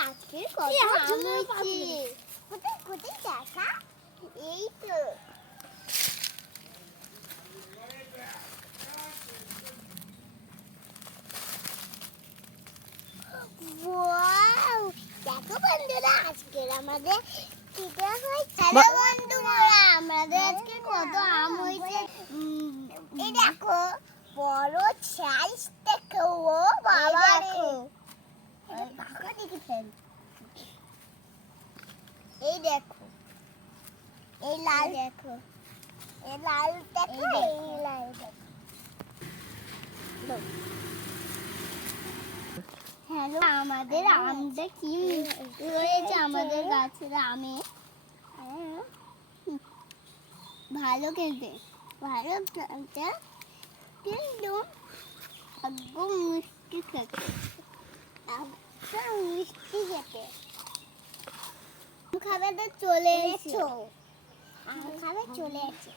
গাছের কত আম হয়েছে। কোথায় কোথায় দেখা? এই তো ওয়াও, দেখো বন্ধুরা আজকের আমাদের পিঠা হয়েছে। হ্যালো বন্ধুরা, আমাদের আজকে কত আম হয়েছে। এই দেখো বড় সাইজ দেখো। ও বাবা রে, কাকা দেখে ফেল। এই দেখো, এই লাল দেখো, এই লাল দেখো, এই লাল দেখো। হ্যালো, আমাদের আমটা কি রয়েছে আমাদের গাছের আমে। ভালো খেতে, ভালো খেতে, কিন্তু একদম মিষ্টি খেতে, একদম মিষ্টি খেতে। খাবারটা চলে এসেছো, আমার খাবার চলে এসেছে।